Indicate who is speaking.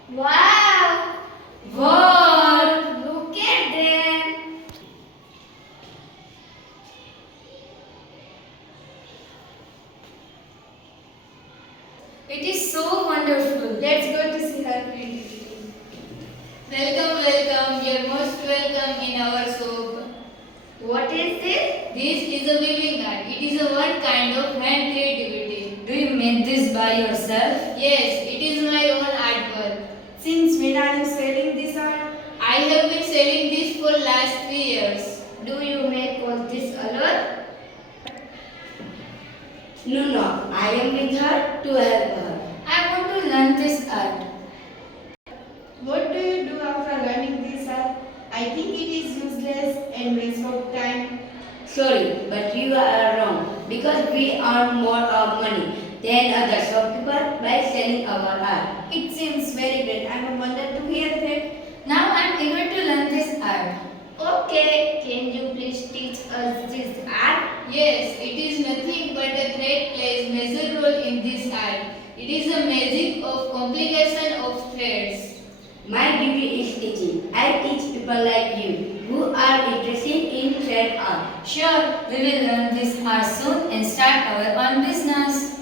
Speaker 1: Wow!
Speaker 2: Wow!
Speaker 1: Look at them!
Speaker 2: It is so wonderful.
Speaker 1: Let's go to see her creativity.
Speaker 3: Welcome, welcome. You're most welcome in our shop.
Speaker 1: What is this?
Speaker 3: This is a weaving art. It is a one kind of hand creativity.
Speaker 2: Do you make this by yourself?
Speaker 3: Yes, it is my own artwork.
Speaker 1: Since when are you selling this art?
Speaker 3: I have been selling this for last 3 years.
Speaker 1: Do you make all this alone?
Speaker 4: No, I am with her to help her.
Speaker 2: I want to learn this art.
Speaker 1: What do you do after learning this art? I think it is useless and waste of time.
Speaker 4: Sorry, but you are wrong because we earn more of money than other shopkeepers by selling our art.
Speaker 1: It seems very great. I am wondered to hear that.
Speaker 2: Now I am eager to learn this art.
Speaker 1: Okay, can you please teach us this art?
Speaker 3: Yes, it is nothing but a thread plays major role in this art. It is a magic of complication of threads.
Speaker 4: My duty is teaching. I teach people like you who are interested in thread art.
Speaker 2: Sure, we will learn this art soon and start our own business.